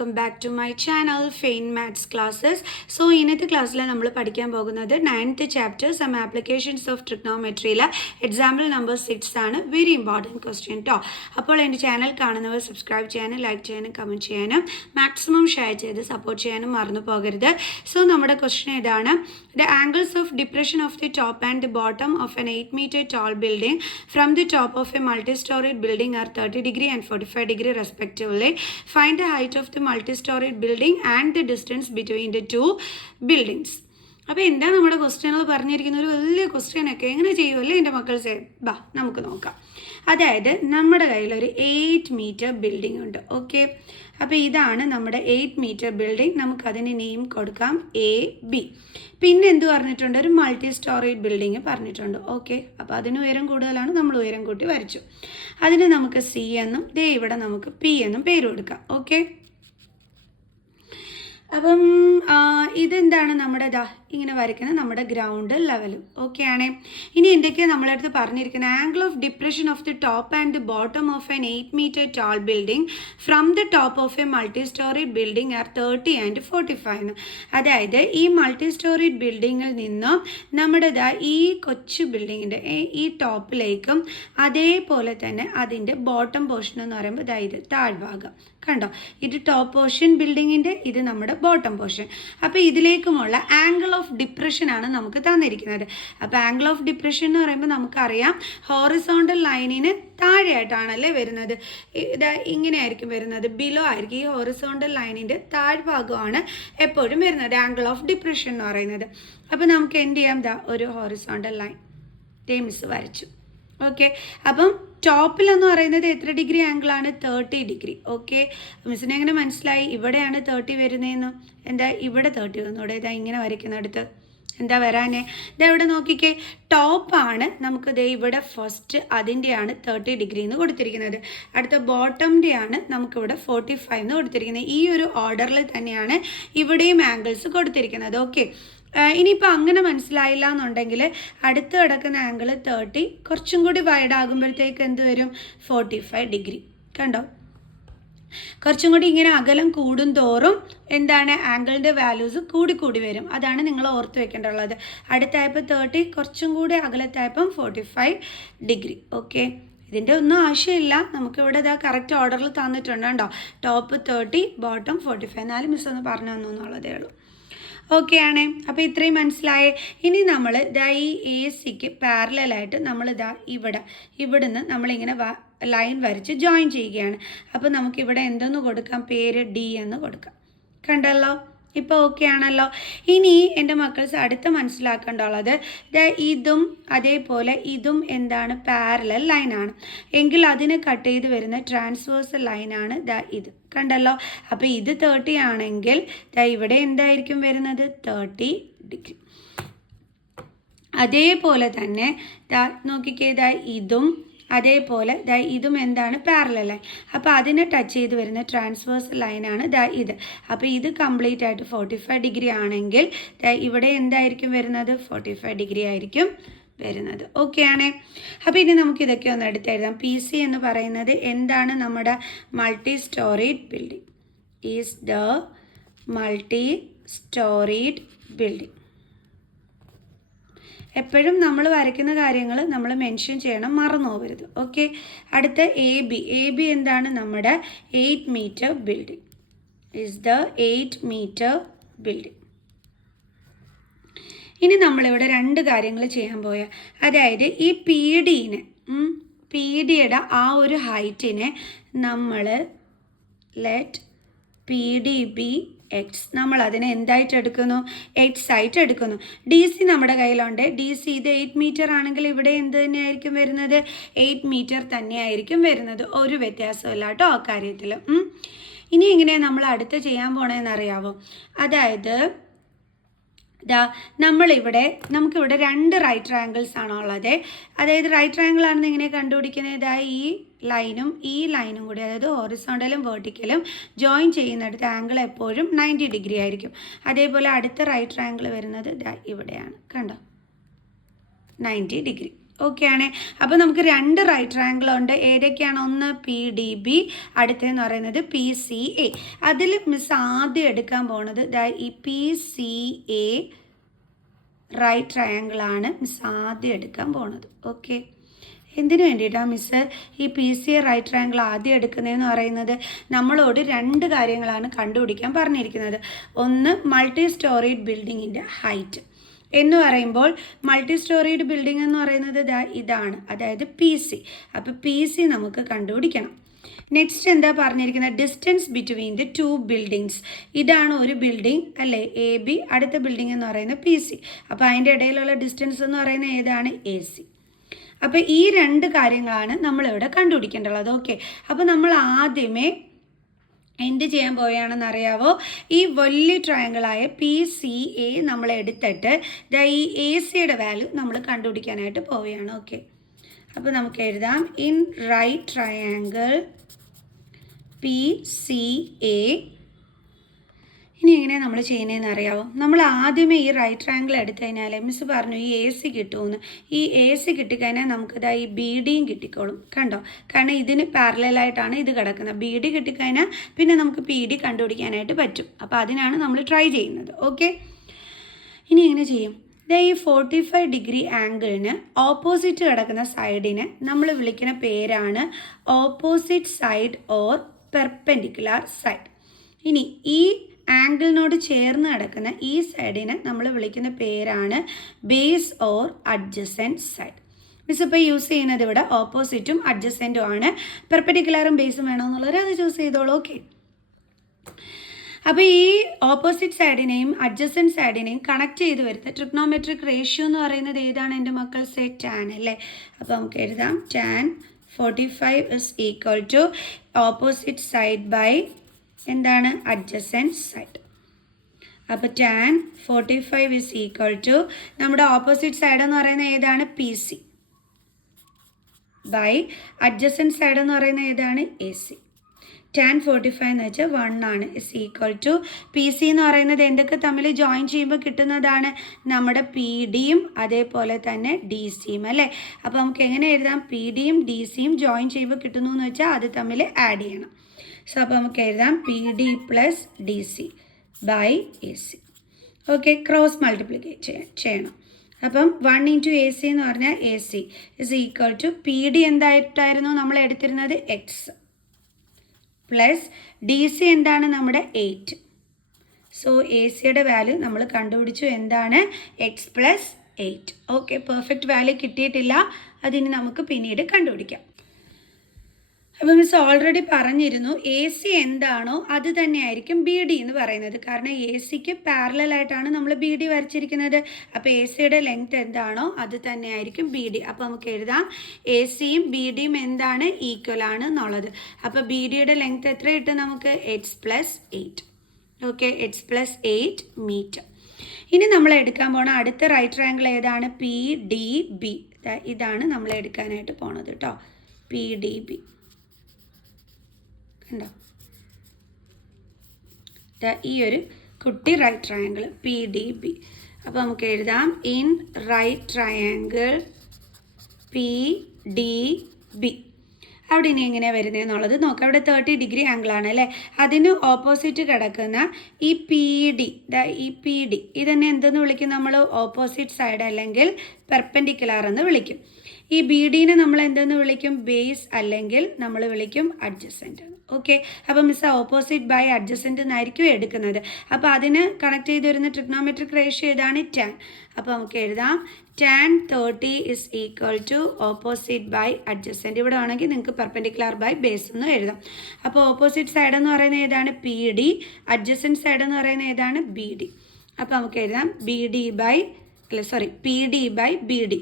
welcome back to my channel Fain Maths Classes. So ഇന്നത്തെ ക്ലാസ്സിൽ നമ്മൾ പഠിക്കാൻ പോകുന്നത് 9th chapter some applications of trigonometry ലെ example number 6 ആണ്. Very important question ട്ടോ. അപ്പോൾ എൻ്റെ ചാനൽ കാണുന്നവർ സബ്സ്ക്രൈബ് ചെയ്യാനും ലൈക്ക് ചെയ്യാനും കമൻറ്റ് ചെയ്യാനും മാക്സിമം ഷെയർ ചെയ്ത് സപ്പോർട്ട് ചെയ്യാനും മറന്നു പോകരുത്. സോ നമ്മുടെ ക്വസ്റ്റ്യൻ ഇതാണ്: The angles of depression of the top and the bottom of an 8-meter tall building from the top of a multi-storied building are 30 degree and 45 degree respectively. Find the height of the multi-storied building and the distance between the two buildings. അപ്പോൾ എന്താ നമ്മുടെ ക്വസ്റ്റ്യനുകൾ പറഞ്ഞിരിക്കുന്ന ഒരു വലിയ ക്വസ്റ്റ്യനൊക്കെ എങ്ങനെ ചെയ്യുമല്ലേ എൻ്റെ മക്കൾസെ? ബാ നമുക്ക് നോക്കാം. അതായത് നമ്മുടെ കയ്യിലൊരു 8 മീറ്റർ ബിൽഡിംഗ് ഉണ്ട്. ഓക്കെ, അപ്പോൾ ഇതാണ് നമ്മുടെ 8 മീറ്റർ ബിൽഡിംഗ്. നമുക്കതിന് നെയിം കൊടുക്കാം AB. പിന്നെ എന്ത് പറഞ്ഞിട്ടുണ്ട്? ഒരു മൾട്ടി സ്റ്റോറേജ് ബിൽഡിങ് പറഞ്ഞിട്ടുണ്ട്. ഓക്കെ, അപ്പോൾ അതിന് ഉയരം കൂടുതലാണ്, നമ്മൾ ഉയരം കൂട്ടി വരച്ചു. അതിന് നമുക്ക് C എന്നും ദേ ഇവിടെ നമുക്ക് P എന്നും പേര് കൊടുക്കാം. ഓക്കെ, അപ്പം ഇതെന്താണ് നമ്മുടെ ഇങ്ങനെ വരയ്ക്കുന്നത് നമ്മുടെ ഗ്രൗണ്ട് ലെവലും. ഓക്കെ ആണ്. ഇനി എന്തൊക്കെയാണ് നമ്മളെ അടുത്ത് പറഞ്ഞിരിക്കുന്നത്? Angle of depression of the top and the bottom of an 8 metre tall building from the top of a multi storage building are 30 and 45. അതായത് ഈ മൾട്ടി സ്റ്റോറേജ് ബിൽഡിങ്ങിൽ നിന്നും നമ്മുടെ ഈ കൊച്ചു ബിൽഡിങ്ങിൻ്റെ ഈ ടോപ്പിലേക്കും അതേപോലെ തന്നെ അതിൻ്റെ ബോട്ടം പോർഷൻ എന്ന് പറയുമ്പോൾ ഇത് താഴ്ഭാഗം കണ്ടോ, ഇത് ടോപ്പ് പോർഷൻ ബിൽഡിങ്ങിൻ്റെ, ഇത് നമ്മുടെ ബോട്ടം പോർഷൻ. അപ്പോൾ ഇതിലേക്കുമുള്ള ആംഗിൾ ഓഫ് ഡിപ്രഷൻ ആണ് നമുക്ക് തന്നിരിക്കുന്നത്. അപ്പോൾ ആംഗിൾ ഓഫ് ഡിപ്രഷൻ എന്ന് പറയുമ്പോൾ നമുക്കറിയാം ഹോറിസോണ്ടൽ ലൈനിന് താഴെയായിട്ടാണല്ലേ വരുന്നത്. ഇത് ഇങ്ങനെയായിരിക്കും വരുന്നത്, ബിലോ ആയിരിക്കും. ഈ ഹോറിസോണ്ടൽ ലൈനിൻ്റെ താഴ്ഭാഗമാണ് എപ്പോഴും വരുന്നത് ആംഗിൾ ഓഫ് ഡിപ്രഷൻ എന്ന് പറയുന്നത്. അപ്പോൾ നമുക്ക് എന്ത് ചെയ്യാം? ഒരു ഹോറിസോണ്ടൽ ലൈൻ മിസ് വരച്ചു. ഓക്കെ, അപ്പം ടോപ്പിലെന്ന് പറയുന്നത് എത്ര ഡിഗ്രി ആംഗിളാണ്? 30 ഡിഗ്രി. ഓക്കെ, മിസ്സിനെ എങ്ങനെ മനസ്സിലായി ഇവിടെയാണ് 30 വരുന്നതെന്ന്? എന്താ ഇവിടെ 30 വന്നൂടെ? ഇതാ ഇങ്ങനെ വരയ്ക്കുന്നിടത്ത് എന്താ വരാനേ? ഇതെവിടെ നോക്കിക്കേ, ടോപ്പാണ് നമുക്ക് ഇവിടെ ഫസ്റ്റ് അതിൻ്റെയാണ് 30 ഡിഗ്രി എന്ന് കൊടുത്തിരിക്കുന്നത്. അടുത്ത ബോട്ടമിൻ്റെയാണ് നമുക്കിവിടെ 45 എന്ന് കൊടുത്തിരിക്കുന്നത്. ഈ ഒരു ഓർഡറിൽ തന്നെയാണ് ഇവിടെയും ആംഗിൾസ് കൊടുത്തിരിക്കുന്നത്. ഓക്കെ, ഇനിയിപ്പോൾ അങ്ങനെ മനസ്സിലായില്ല എന്നുണ്ടെങ്കിൽ അടുത്ത് കിടക്കുന്ന ആംഗിൾ 30 കുറച്ചും കൂടി വൈഡ് ആകുമ്പോഴത്തേക്ക് എന്ത് വരും? 45 ഡിഗ്രി. കണ്ടോ, കുറച്ചും കൂടി ഇങ്ങനെ അകലം കൂടും തോറും എന്താണ് ആംഗിളിൻ്റെ വാല്യൂസ് കൂടി വരും. അതാണ് നിങ്ങൾ ഓർത്ത് വെക്കേണ്ടുള്ളത്. അടുത്തായപ്പോൾ 30, കുറച്ചും കൂടി അകലത്തായപ്പം 45 ഡിഗ്രി. ഓക്കെ, ഇതിൻ്റെ ഒന്നും ആവശ്യമില്ല, നമുക്കിവിടെ ഇതാ കറക്റ്റ് ഓർഡറിൽ തന്നിട്ടുണ്ട് കേട്ടോ. Top 30, bottom 45. 4 മിസ് ഒന്ന് പറഞ്ഞു തന്നു എന്നുള്ളതേ ഉള്ളൂ. ഓക്കെ ആണ്. അപ്പോൾ ഇത്രയും മനസ്സിലായേ. ഇനി നമ്മൾ ഈ AC പാരലായിട്ട് നമ്മൾ ഇവിടുന്ന് നമ്മളിങ്ങനെ ലൈൻ വരച്ച് ജോയിൻ ചെയ്യുകയാണ്. അപ്പോൾ നമുക്കിവിടെ എന്തെന്ന് കൊടുക്കാം? പേര് D എന്ന് കൊടുക്കാം. കണ്ടല്ലോ, ഇപ്പോൾ ഓക്കെ ആണല്ലോ. ഇനി എൻ്റെ മക്കൾസ് അടുത്ത് മനസ്സിലാക്കേണ്ടുള്ളത് ഇതും അതേപോലെ ഇതും എന്താണ്? പാരലൽ ലൈനാണ് എങ്കിൽ അതിന് കട്ട് ചെയ്ത് വരുന്ന ട്രാൻസ്വേഴ്സൽ ലൈനാണ് ഇത്. കണ്ടല്ലോ, അപ്പോൾ ഇത് 30 ആണെങ്കിൽ ഇവിടെ എന്തായിരിക്കും വരുന്നത്? 30 ഡിഗ്രി. അതേപോലെ തന്നെ നോക്കിക്കേ, ഇതും അതേപോലെ ഇതും എന്താണ്? Parallel line. അപ്പോൾ അതിനെ ടച്ച് ചെയ്ത് വരുന്ന ട്രാൻസ്വേഴ്സൽ ലൈനാണ് ഇത്. അപ്പോൾ ഇത് കംപ്ലീറ്റ് ആയിട്ട് 45 ഡിഗ്രി ആണെങ്കിൽ ഇവിടെ എന്തായിരിക്കും വരുന്നത്? 45 ഡിഗ്രി ആയിരിക്കും വരുന്നത്. ഓക്കെ ആണ്. അപ്പോൾ ഇനി നമുക്ക് ഇതൊക്കെ ഒന്ന് എടുത്തെഴുതാം. PC എന്ന് പറയുന്നത് എന്താണ്? നമ്മുടെ multi storage building is the multi storage building. എപ്പോഴും നമ്മൾ വരയ്ക്കുന്ന കാര്യങ്ങൾ നമ്മൾ മെൻഷൻ ചെയ്യണം, മറന്നു പോകരുത്. ഓക്കെ, അടുത്ത AB എന്താണ്? നമ്മുടെ 8 metre building is the 8 metre building. ഇനി നമ്മളിവിടെ 2 കാര്യങ്ങൾ ചെയ്യാൻ പോയാൽ, അതായത് ഈ PDയുടെ ആ ഒരു ഹൈറ്റിനെ നമ്മൾ ലെറ്റ് PD be X, നമ്മൾ അതിനെ എന്തായിട്ട് എടുക്കുന്നു? X ആയിട്ട് എടുക്കുന്നു. DC നമ്മുടെ കയ്യിലുണ്ട്. DC ഇത് 8 മീറ്റർ ആണെങ്കിൽ ഇവിടെ എന്ത് തന്നെയായിരിക്കും വരുന്നത്? 8 മീറ്റർ തന്നെയായിരിക്കും വരുന്നത്. ഒരു വ്യത്യാസമില്ല കേട്ടോ ആ കാര്യത്തിൽ. ഇനി എങ്ങനെയാണ് നമ്മൾ അടുത്ത് ചെയ്യാൻ പോണതെന്ന് അറിയാവോ? അതായത് നമുക്കിവിടെ 2 റൈറ്റ് ട്രയാങ്കിൾസ് ആണോ ഉള്ളത്. അതായത് റൈറ്റ് ട്രയാങ്കിൾ ആണെന്ന് ഇങ്ങനെ കണ്ടുപിടിക്കുന്നത് ഈ ലൈനും ഈ ലൈനും കൂടി, അതായത് ഹോറിസോണ്ടലും വെർട്ടിക്കലും ജോയിൻ ചെയ്യുന്നിടത്ത് ആംഗിൾ എപ്പോഴും 90 ഡിഗ്രി ആയിരിക്കും. അതേപോലെ അടുത്ത റൈറ്റ് ട്രയാങ്കിൾ വരുന്നത് ഇവിടെയാണ്. കണ്ടോ, 90 ഡിഗ്രി. ഓക്കെ ആണ്. അപ്പോൾ നമുക്ക് 2 റൈറ്റ് ട്രയാങ്കിൾ ഉണ്ട്. ഏതൊക്കെയാണ്? ഒന്ന് PDB, അടുത്തതെന്ന് പറയുന്നത് PCA. അതിൽ മിസ് ആദ്യം എടുക്കാൻ പോണത് ഈ PCA റൈറ്റ് ട്രയാങ്കിളാണ് മിസ് ആദ്യം എടുക്കാൻ പോണത്. ഓക്കെ, എന്തിനു വേണ്ടിയിട്ടാണ് മിസ് ഈ PCA റൈറ്റ് ട്രയാങ്കിൾ ആദ്യം എടുക്കുന്നതെന്ന് പറയുന്നത്? നമ്മളോട് 2 കാര്യങ്ങളാണ് കണ്ടുപിടിക്കാൻ പറഞ്ഞിരിക്കുന്നത്. ഒന്ന്, മൾട്ടി സ്റ്റോറീഡ് ബിൽഡിങ്ങിൻ്റെ ഹൈറ്റ് എന്ന് പറയുമ്പോൾ മൾട്ടി സ്റ്റോറീഡ് ബിൽഡിംഗ് എന്ന് പറയുന്നത് ഇതാണ്, അതായത് PC. അപ്പോൾ PC നമുക്ക് കണ്ടുപിടിക്കണം. നെക്സ്റ്റ് എന്താ പറഞ്ഞിരിക്കുന്നത്? Distance between the 2 buildings. ഇതാണ് ഒരു ബിൽഡിംഗ് അല്ലേ, AB. അടുത്ത ബിൽഡിംഗ് എന്ന് പറയുന്നത് PC. അപ്പോൾ അതിൻ്റെ ഇടയിലുള്ള ഡിസ്റ്റൻസ് എന്ന് പറയുന്നത് ഏതാണ്? AC. അപ്പോൾ ഈ 2 കാര്യങ്ങളാണ് നമ്മളിവിടെ കണ്ടുപിടിക്കേണ്ടത്. ഓക്കെ, അപ്പോൾ നമ്മൾ ആദ്യമേ എന്ത് ചെയ്യാൻ പോവുകയാണെന്ന് അറിയാവോ? ഈ വലിയ ട്രയാങ്കിളായ PCA നമ്മൾ എടുത്തിട്ട് ഈ AC വാല്യൂ നമ്മൾ കണ്ടുപിടിക്കാനായിട്ട് പോവുകയാണ്. ഓക്കെ, അപ്പോൾ നമുക്ക് എഴുതാം ഇൻ റൈറ്റ് ട്രയാങ്കിൾ PCA. ഇനി എങ്ങനെയാണ് നമ്മൾ ചെയ്യുന്നതെന്ന് അറിയാമോ? നമ്മൾ ആദ്യമേ ഈ റൈറ്റ് ട്രയാങ്കിൾ എടുത്തു കഴിഞ്ഞാൽ മിസ് പറഞ്ഞു ഈ AC കിട്ടുമെന്ന്. ഈ AC കിട്ടിക്കഴിഞ്ഞാൽ നമുക്കിതാ ഈ BDയും കിട്ടിക്കോളും. കണ്ടോ? കാരണം ഇതിന് പാരലായിട്ടാണ് ഇത് കിടക്കുന്നത്. BD കിട്ടിക്കഴിഞ്ഞാൽ പിന്നെ നമുക്ക് PD കണ്ടുപിടിക്കാനായിട്ട് പറ്റും. അപ്പോൾ അതിനാണ് നമ്മൾ ട്രൈ ചെയ്യുന്നത്. ഓക്കെ, ഇനി എങ്ങനെ ചെയ്യും? ഈ 45 ഡിഗ്രി ആംഗിളിന് ഓപ്പോസിറ്റ് കിടക്കുന്ന സൈഡിനെ നമ്മൾ വിളിക്കുന്ന പേരാണ് opposite side or perpendicular side. ഇനി ഈ ആംഗിളിനോട് ചേർന്ന് കിടക്കുന്ന ഈ സൈഡിനെ നമ്മൾ വിളിക്കുന്ന പേരാണ് base or adjacent side. Miss ഇപ്പോൾ യൂസ് ചെയ്യുന്നത് ഇവിടെ ഓപ്പോസിറ്റും അഡ്ജസൻറ്റും ആണ്. പെർപെൻഡിക്കുലറും ബേസും വേണമെന്നുള്ളവർ അത് ചൂസ് ചെയ്തോളൂ. ഓക്കെ, അപ്പോൾ ഈ ഓപ്പോസിറ്റ് സൈഡിനെയും അഡ്ജസൻറ്റ് സൈഡിനെയും കണക്ട് ചെയ്ത് വരുന്ന ട്രിഗ്നോമെട്രിക് റേഷ്യോ എന്ന് പറയുന്നത് ഏതാണ് എൻ്റെ മക്കൾ? ടാൻ അല്ലേ. അപ്പോൾ നമുക്ക് എഴുതാം tan 45 is equal to opposite side by എന്താണ്? Adjacent side. അപ്പോൾ ടാൻ 45 ഇസ് ഈക്വൽ ടു നമ്മുടെ ഓപ്പോസിറ്റ് സൈഡ് എന്ന് പറയുന്നത് ഏതാണ്? PC ബൈ അഡ്ജസൻറ്റ് സൈഡ് എന്ന് പറയുന്നത് ഏതാണ്? AC. ടാൻ 45 എന്ന് വെച്ചാൽ 1 ആണ്. ഇസ് ഈക്വൽ ടു PC എന്ന് പറയുന്നത് എന്തൊക്കെ തമ്മിൽ ജോയിൻ ചെയ്യുമ്പോൾ കിട്ടുന്നതാണ്? നമ്മുടെ PDയും അതേപോലെ തന്നെ DCയും അല്ലേ. അപ്പോൾ നമുക്ക് എങ്ങനെ എഴുതാം? PDയും DCയും ജോയിൻ ചെയ്യുമ്പോൾ കിട്ടുന്നു എന്ന് വെച്ചാൽ അത് തമ്മിൽ ആഡ് ചെയ്യണം. സോ അപ്പോൾ നമുക്ക് എഴുതാം PD plus DC by AC. Okay, cross multiplicate ചെയ്യണം. അപ്പം 1 ഇൻറ്റു AC എന്ന് പറഞ്ഞാൽ AC is equal to PD എന്തായിട്ടായിരുന്നു നമ്മൾ എടുത്തിരുന്നത്? X പ്ലസ് DC എന്താണ്? നമ്മുടെ 8. സോ AC വാല്യൂ നമ്മൾ കണ്ടുപിടിച്ചു. എന്താണ്? X plus 8. Okay, perfect value കിട്ടിയിട്ടില്ല, അതിന് നമുക്ക് പിന്നീട് കണ്ടുപിടിക്കാം. അപ്പോൾ മിസ് ഓൾറെഡി പറഞ്ഞിരുന്നു AC എന്താണോ അത് തന്നെയായിരിക്കും BD എന്ന് പറയുന്നത്. കാരണം ACക്ക് പാരലായിട്ടാണ് നമ്മൾ BD വരച്ചിരിക്കുന്നത്. അപ്പോൾ AC ലെങ്ത് എന്താണോ അത് തന്നെയായിരിക്കും BD. അപ്പോൾ നമുക്ക് എഴുതാം ACയും BDയും എന്താണ്? ഈക്വൽ ആണ് എന്നുള്ളത്. അപ്പോൾ BD ലെങ്ത് എത്ര കിട്ടും നമുക്ക്? X plus 8. Okay, X plus 8 metre. ഇനി നമ്മൾ എടുക്കാൻ പോണ അടുത്ത റൈറ്റ് ട്രയാങ്കിൾ ഏതാണ്? PDB. ഇതാണ് നമ്മൾ എടുക്കാനായിട്ട് പോണത് കേട്ടോ, PDB. ഉണ്ടോ? ഈ ഒരു കുട്ടി റൈറ്റ് ട്രയാങ്കിൾ PDB. അപ്പോൾ നമുക്ക് എഴുതാം ഇൻ റൈറ്റ് ട്രയാങ്കിൾ PDB. അവിടെ ഇനി എങ്ങനെയാണ് വരുന്നതെന്നുള്ളത് നോക്കാം. അവിടെ 30 ഡിഗ്രി ആംഗിളാണ് അല്ലേ. അതിന് ഓപ്പോസിറ്റ് കിടക്കുന്ന ഈ PD, ഈ PD ഇതന്നെ എന്തെന്ന് വിളിക്കും നമ്മൾ? ഓപ്പോസിറ്റ് സൈഡ് അല്ലെങ്കിൽ പെർപെൻഡിക്കുലർ എന്ന് വിളിക്കും. ഈ BDനെ നമ്മൾ എന്തെന്ന് വിളിക്കും? ബേസ് അല്ലെങ്കിൽ നമ്മൾ വിളിക്കും അഡ്ജസൻറ്റ്. ഓക്കെ, അപ്പോൾ മിസ് ഓപ്പോസിറ്റ് ബൈ അഡ്ജസൻറ്റ് എന്നായിരിക്കും എടുക്കുന്നത്. അപ്പോൾ അതിന് കണക്ട് ചെയ്ത് വരുന്ന ട്രിഗ്നോമെട്രിക് റേഷ്യോ ഏതാണ്? ടാൻ. അപ്പോൾ നമുക്ക് എഴുതാം tan 30 is equal to opposite by adjacent. ഇവിടെ ആണെങ്കിൽ നിങ്ങൾക്ക് പെർപെൻഡിക്കുലർ ബൈ ബേസ് എന്ന് എഴുതാം. അപ്പോൾ ഓപ്പോസിറ്റ് സൈഡ് എന്ന് പറയുന്നത് ഏതാണ്? PD. അഡ്ജസൻറ്റ് സൈഡ് എന്ന് പറയുന്നത് ഏതാണ്? BD. അപ്പോൾ നമുക്ക് എഴുതാം PD by BD.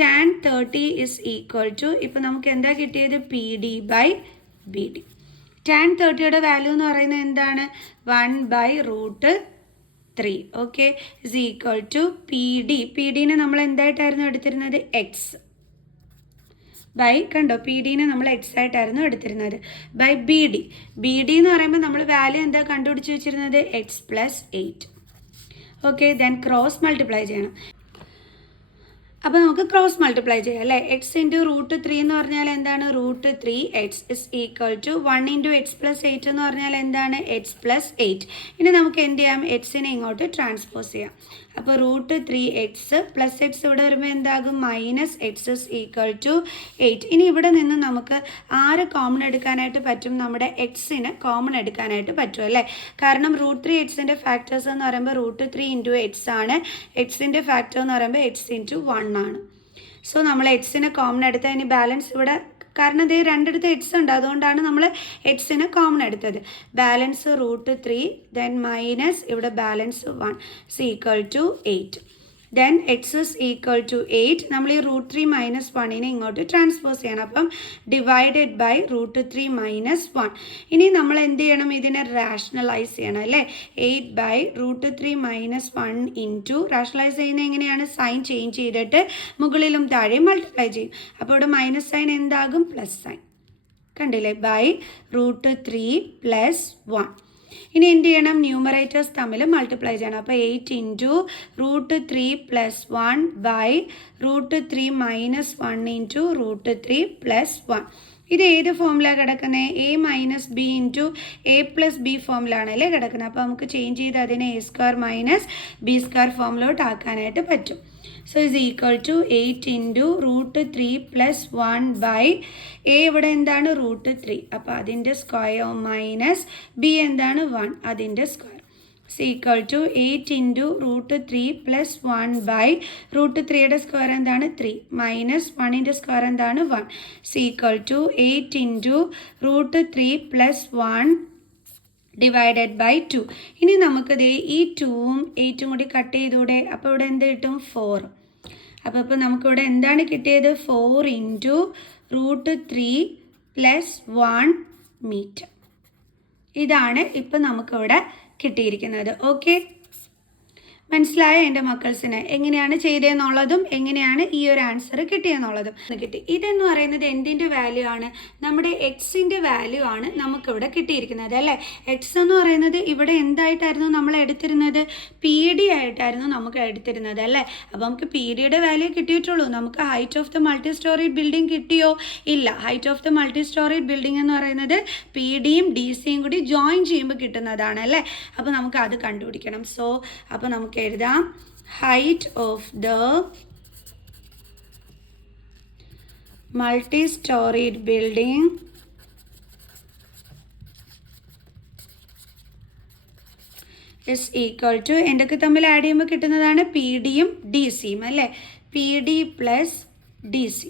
Tan 30 is equal to ഇപ്പോൾ നമുക്ക് എന്താ കിട്ടിയത്? PD by BD. Tan 30 value എന്ന് പറയുന്നത് എന്താണ്? 1/√3. ഓക്കെ, ഇസ് ഈക്വൽ ടു PDനെ നമ്മൾ എന്തായിട്ടായിരുന്നു എടുത്തിരുന്നത്? X ബൈ, കണ്ടോ PDനെ നമ്മൾ X ആയിട്ടായിരുന്നു എടുത്തിരുന്നത്, ബൈ BD എന്ന് പറയുമ്പോൾ നമ്മൾ വാല്യൂ എന്താ കണ്ടുപിടിച്ച് വെച്ചിരുന്നത്? X plus 8. Okay, then cross multiply ചെയ്യണം. അപ്പോൾ നമുക്ക് ക്രോസ് മൾട്ടിപ്ലൈ ചെയ്യാം അല്ലേ. എക്സ് ഇൻറ്റു √3 എന്ന് പറഞ്ഞാൽ എന്താണ്? √3 x is equal to 1 into x plus 8 എന്ന് പറഞ്ഞാൽ എന്താണ്? X plus 8. ഇനി നമുക്ക് എന്ത് ചെയ്യാം? എക്സിനെ ഇങ്ങോട്ട് ട്രാൻസ്പോസ് ചെയ്യാം. അപ്പോൾ √3 എക്സ് പ്ലസ് എക്സ് ഇവിടെ വരുമ്പോൾ എന്താകും? Minus x is equal to 8. ഇനി ഇവിടെ നിന്ന് നമുക്ക് ആര് കോമൺ എടുക്കാനായിട്ട് പറ്റും? നമ്മുടെ എക്സിന് കോമൺ എടുക്കാനായിട്ട് പറ്റും അല്ലേ. കാരണം √3 എക്സിൻ്റെ ഫാക്ടേഴ്സ് എന്ന് പറയുമ്പോൾ √3 ഇൻറ്റു എക്സ് ആണ്. എക്സിൻ്റെ ഫാക്ടർ എന്ന് പറയുമ്പോൾ എക്സ് ഇൻറ്റു 1 ആണ്. സോ നമ്മൾ എക്സിന് കോമൺ എടുത്താൽ ഇനി ബാലൻസ് ഇവിടെ, കാരണം ഇത് രണ്ടിടത്ത് എക്സ് ഉണ്ട്, അതുകൊണ്ടാണ് നമ്മൾ എക്സിന് കോമൺ എടുത്തത്. ബാലൻസ് √3 ദെൻ മൈനസ് ഇവിടെ balance 1 is equal to 8. Then x is equal to 8. നമ്മൾ ഈ √3 മൈനസ് 1നെ ഇങ്ങോട്ട് ട്രാൻസ്പോസ് ചെയ്യണം. അപ്പം ഡിവൈഡഡ് ബൈ √3 മൈനസ് 1. ഇനി നമ്മൾ എന്ത് ചെയ്യണം? ഇതിനെ റാഷണലൈസ് ചെയ്യണം അല്ലേ. 8 ബൈ √3 മൈനസ് 1 ഇൻറ്റു, റാഷണലൈസ് ചെയ്യുന്നത് എങ്ങനെയാണ്? സൈൻ ചേഞ്ച് ചെയ്തിട്ട് മുകളിലും താഴെയും മൾട്ടിപ്ലൈ ചെയ്യും. അപ്പോൾ ഇവിടെ മൈനസ് സൈൻ എന്താകും? Plus sign. കണ്ടില്ലേ? By √3 plus 1. ഇനി എന്ത് ചെയ്യണം? ന്യൂമറേറ്റേഴ്സ് തമ്മിൽ മൾട്ടിപ്ലൈ ചെയ്യണം. അപ്പോൾ 8 into √3 plus 1 by √3 minus 1 into √3 plus 1. ഇത് ഏത് ഫോമിലാണ് കിടക്കുന്നത്? A minus B into A plus B ഫോമിലാണല്ലേ കിടക്കുന്നത്. അപ്പോൾ നമുക്ക് ചേഞ്ച് ചെയ്ത് അതിനെ A square minus B square ഫോമിലോട്ട് ആക്കാനായിട്ട് പറ്റും. So is equal to 8 into √3 plus 1 by A ഇവിടെ എന്താണ്? √3. അപ്പോൾ അതിൻ്റെ സ്ക്വയർ മൈനസ് ബി എന്താണ്? 1, അതിൻ്റെ square. Is equal to 8 into √3 plus 1 by √3യുടെ സ്ക്വയർ എന്താണ്? 3 മൈനസ് 1ൻ്റെ സ്ക്വയർ എന്താണ്? 1. Is equal to 8 into √3 plus 1 divided by 2. ഇനി നമുക്കത് ഈ 2ഉം 8ഉം കൂടി കട്ട് ചെയ്തൂടെ. അപ്പോൾ ഇവിടെ എന്ത് കിട്ടും? 4. അപ്പോൾ നമുക്കിവിടെ എന്താണ് കിട്ടിയത്? 4 ഇൻറ്റു √3 പ്ലസ് 1 മീറ്റർ. ഇതാണ് ഇപ്പം നമുക്കിവിടെ കിട്ടിയിരിക്കുന്നത്. ഓക്കെ, മനസ്സിലായോ എൻ്റെ മക്കൾസിന്? എങ്ങനെയാണ് ചെയ്തതെന്നുള്ളതും എങ്ങനെയാണ് ഈ ഒരു ആൻസർ കിട്ടിയെന്നുള്ളതും കിട്ടി. ഇതെന്ന് പറയുന്നത് എന്തിൻ്റെ വാല്യൂ ആണ്? നമ്മുടെ എക്സിൻ്റെ വാല്യൂ ആണ് നമുക്കിവിടെ കിട്ടിയിരിക്കുന്നത് അല്ലേ. എക്സ് എന്ന് പറയുന്നത് ഇവിടെ എന്തായിട്ടായിരുന്നു നമ്മൾ എടുത്തിരുന്നത്? PD ആയിട്ടായിരുന്നു നമുക്ക് എടുത്തിരുന്നത് അല്ലേ. അപ്പോൾ നമുക്ക് PDയുടെ വാല്യൂ കിട്ടിയിട്ടുള്ളൂ. നമുക്ക് height of the multi storeyed building കിട്ടിയോ? ഇല്ല. Height of the multi storeyed building എന്ന് പറയുന്നത് PDയും DCയും കൂടി ജോയിൻ ചെയ്യുമ്പോൾ കിട്ടുന്നതാണ് അല്ലേ. അപ്പോൾ നമുക്ക് അത് കണ്ടുപിടിക്കണം. സോ അപ്പോൾ നമുക്ക് എഴുതാം height of the multi-storied building is equal to, എന്തൊക്കെ തമ്മിൽ ആഡ് ചെയ്യുമ്പോൾ കിട്ടുന്നതാണ്? PDയും DCയും അല്ലേ. PD plus DC.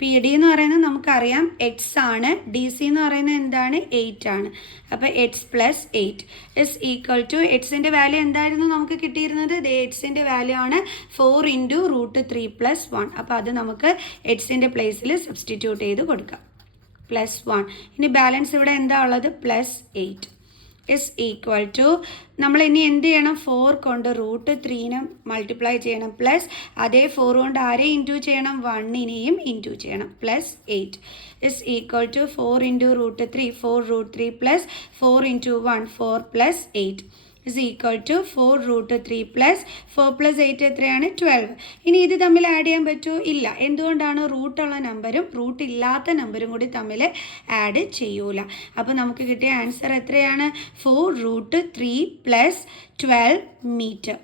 PD എന്ന് പറയുന്നത് നമുക്കറിയാം എക്സ് ആണ്. DC എന്ന് പറയുന്നത് എന്താണ്? 8 ആണ്. അപ്പോൾ x plus 8 is equal to, എക്സിൻ്റെ വാല്യൂ എന്തായിരുന്നു നമുക്ക് കിട്ടിയിരുന്നത്? എക്സിൻ്റെ വാല്യൂ ആണ് 4 ഇൻറ്റു √3 പ്ലസ് 1. അപ്പോൾ അത് നമുക്ക് എക്സിൻ്റെ പ്ലേസിൽ സബ്സ്റ്റിറ്റ്യൂട്ട് ചെയ്ത് കൊടുക്കാം. പ്ലസ് 1. ഇനി ബാലൻസ് ഇവിടെ എന്താ ഉള്ളത്? പ്ലസ് 8 ഇസ് ഈക്വൽ ടു, നമ്മൾ ഇനി എന്ത് ചെയ്യണം? 4 കൊണ്ട് √3നെ മൾട്ടിപ്ലൈ ചെയ്യണം. പ്ലസ് അതേ 4 കൊണ്ട് ആരെ ഇൻറ്റു ചെയ്യണം? 1നെയും ഇൻറ്റു ചെയ്യണം. Plus 8 is equal to 4 into √3, 4√3 plus 4 into 1, 4 plus 8 is equal to 4√3 plus 4 plus 8 എത്രയാണ്? 12. ഇനി ഇത് തമ്മിൽ ആഡ് ചെയ്യാൻ പറ്റുമോ? ഇല്ല. എന്തുകൊണ്ടാണ്? റൂട്ടുള്ള നമ്പരും റൂട്ട് ഇല്ലാത്ത നമ്പരും കൂടി തമ്മിൽ ആഡ് ചെയ്യൂല. അപ്പോൾ നമുക്ക് കിട്ടിയ ആൻസർ എത്രയാണ്? 4√3 പ്ലസ് 12 മീറ്റർ.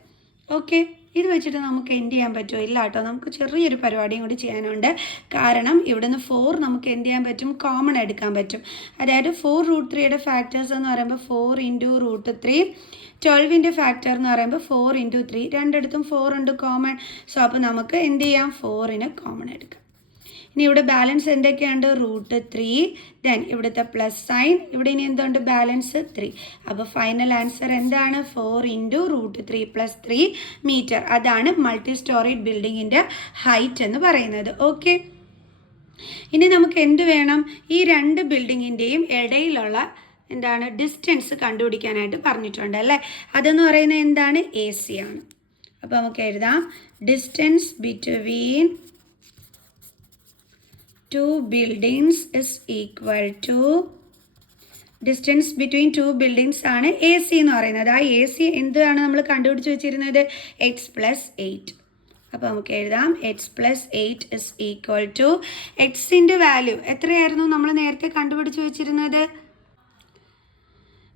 ഓക്കെ, ഇത് വെച്ചിട്ട് നമുക്ക് എന്ത് ചെയ്യാൻ പറ്റുമോ? ഇല്ല കേട്ടോ, നമുക്ക് ചെറിയൊരു പരിപാടിയും കൂടി ചെയ്യാനുണ്ട്. കാരണം ഇവിടുന്ന് 4 നമുക്ക് എന്ത് ചെയ്യാൻ പറ്റും? കോമൺ എടുക്കാൻ പറ്റും. അതായത് 4√3യുടെ ഫാക്ടേഴ്സ് എന്ന് പറയുമ്പോൾ 4 ഇൻറ്റു √3, 12ൻ്റെ ഫാക്ടർ എന്ന് പറയുമ്പോൾ 4 ഇൻറ്റു 3, രണ്ടിടത്തും 4 ഉണ്ട് കോമൺ. സോ അപ്പോൾ നമുക്ക് എന്ത് ചെയ്യാം? 4നെ കോമൺ എടുക്കാം. ഇനി ഇവിടെ ബാലൻസ് എന്തൊക്കെയുണ്ട്? √3, ദെൻ ഇവിടുത്തെ പ്ലസ് സൈൻ, ഇവിടെ ഇനി എന്തുണ്ട്? ബാലൻസ് 3. അപ്പോൾ ഫൈനൽ ആൻസർ എന്താണ്? 4 ഇൻറ്റു √3 പ്ലസ് 3 മീറ്റർ. അതാണ് മൾട്ടി സ്റ്റോറീഡ് ബിൽഡിങ്ങിൻ്റെ ഹൈറ്റ് എന്ന് പറയുന്നത്. ഓക്കെ, ഇനി നമുക്ക് എന്ത് വേണം? ഈ രണ്ട് ബിൽഡിങ്ങിൻ്റെയും ഇടയിലുള്ള എന്താണ്? ഡിസ്റ്റൻസ് കണ്ടുപിടിക്കാനായിട്ട് പറഞ്ഞിട്ടുണ്ട് അല്ലേ. അതെന്ന് പറയുന്നത് എന്താണ്? AC ആണ്. അപ്പോൾ നമുക്ക് എഴുതാം distance between two buildings is equal to, distance between 2 buildings ആണ് AC എന്ന് പറയുന്നത്. ആ AC എന്താണ് നമ്മൾ കണ്ടുപിടിച്ച് വെച്ചിരുന്നത്? x plus 8. അപ്പോൾ നമുക്ക് എഴുതാം x plus 8 is equal to എക്സിൻ്റെ വാല്യൂ എത്രയായിരുന്നു നമ്മൾ നേരത്തെ കണ്ടുപിടിച്ച് വെച്ചിരുന്നത്?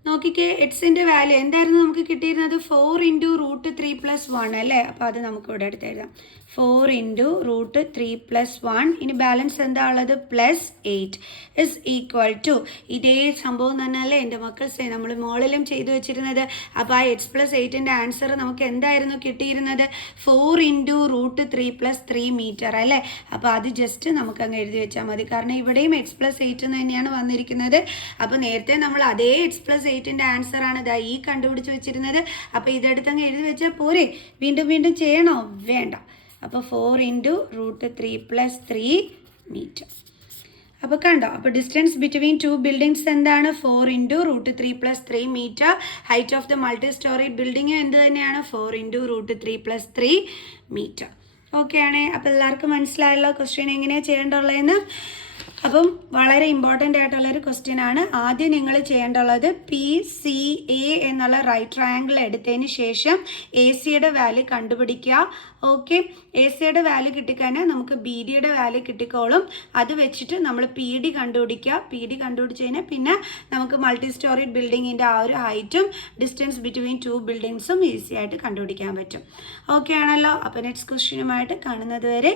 നോക്കിക്കേ, എക്സിൻ്റെ വാല്യൂ എന്തായിരുന്നു നമുക്ക് കിട്ടിയിരുന്നത്? 4 ഇൻറ്റു റൂട്ട് 3 പ്ലസ് 1 അല്ലേ? അപ്പോൾ അത് നമുക്ക് ഇവിടെ എടുത്ത് എഴുതാം. 4 ഇൻറ്റു റൂട്ട് 3 പ്ലസ് 1. ഇനി ബാലൻസ് എന്താ ഉള്ളത്? പ്ലസ് 8 ഇസ് ഈക്വൽ ടു ഇതേ സംഭവം തന്നെയല്ലേ എൻ്റെ മക്കൾ നമ്മൾ മുകളിലും ചെയ്തു വെച്ചിരുന്നത്. അപ്പോൾ ആ എക്സ് പ്ലസ് 8ൻ്റെ ആൻസർ നമുക്ക് എന്തായിരുന്നു കിട്ടിയിരുന്നത്? 4 ഇൻറ്റു റൂട്ട് 3 പ്ലസ് 3 മീറ്റർ അല്ലേ? അപ്പോൾ അത് ജസ്റ്റ് നമുക്കങ്ങ് എഴുതി വെച്ചാൽ മതി. കാരണം ഇവിടെയും എക്സ് പ്ലസ് 8 എന്ന് തന്നെയാണ് വന്നിരിക്കുന്നത്. അപ്പോൾ നേരത്തെ നമ്മൾ അതേ എക്സ് പ്ലസ് 8ൻ്റെ ആൻസറാണ് ഇതാ ഈ കണ്ടുപിടിച്ച് വെച്ചിരുന്നത്. അപ്പോൾ ഇതെടുത്തങ്ങ് എഴുതി വെച്ചാൽ പോരെ? വീണ്ടും വീണ്ടും ചെയ്യണോ? വേണ്ട. അപ്പോൾ 4 ഇൻറ്റു റൂട്ട് 3 പ്ലസ് 3 മീറ്റർ. അപ്പോൾ കണ്ടോ, അപ്പോൾ ഡിസ്റ്റൻസ് ബിറ്റ്വീൻ 2 ബിൽഡിങ്സ് എന്താണ്? 4 into root 3 plus 3 metre. Height of the multi storey building എന്ത് തന്നെയാണ്? 4 into root 3 plus 3 metre. Okay ആണേ. അപ്പോൾ എല്ലാവർക്കും മനസ്സിലായല്ലോ ക്വസ്റ്റ്യൻ എങ്ങനെയാണ് ചെയ്യേണ്ടുള്ളതെന്ന്. അപ്പം വളരെ ഇമ്പോർട്ടൻ്റ് ആയിട്ടുള്ളൊരു ക്വസ്റ്റ്യൻ ആണ്. ആദ്യം നിങ്ങൾ ചെയ്യേണ്ടുള്ളത് PCA എന്നുള്ള റൈറ്റ് ട്രയാങ്കിൾ എടുത്തതിന് ശേഷം AC വാല്യൂ കണ്ടുപിടിക്കുക. ഓക്കെ, AC വാല്യൂ കിട്ടിക്കഴിഞ്ഞാൽ നമുക്ക് BD വാല്യൂ കിട്ടിക്കോളും. അത് വെച്ചിട്ട് നമ്മൾ PD കണ്ടുപിടിക്കുക. PD കണ്ടുപിടിച്ച് കഴിഞ്ഞാൽ പിന്നെ നമുക്ക് മൾട്ടി സ്റ്റോറി ബിൽഡിങ്ങിൻ്റെ ആ ഒരു ഹൈറ്റും ഡിസ്റ്റൻസ് ബിറ്റ്വീൻ 2 ബിൽഡിങ്സും ഈസി ആയിട്ട് കണ്ടുപിടിക്കാൻ പറ്റും. ഓക്കെ ആണല്ലോ. അപ്പോൾ നെക്സ്റ്റ് ക്വസ്റ്റ്യനുമായിട്ട് കാണുന്നത് വരെ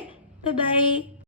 ബൈ.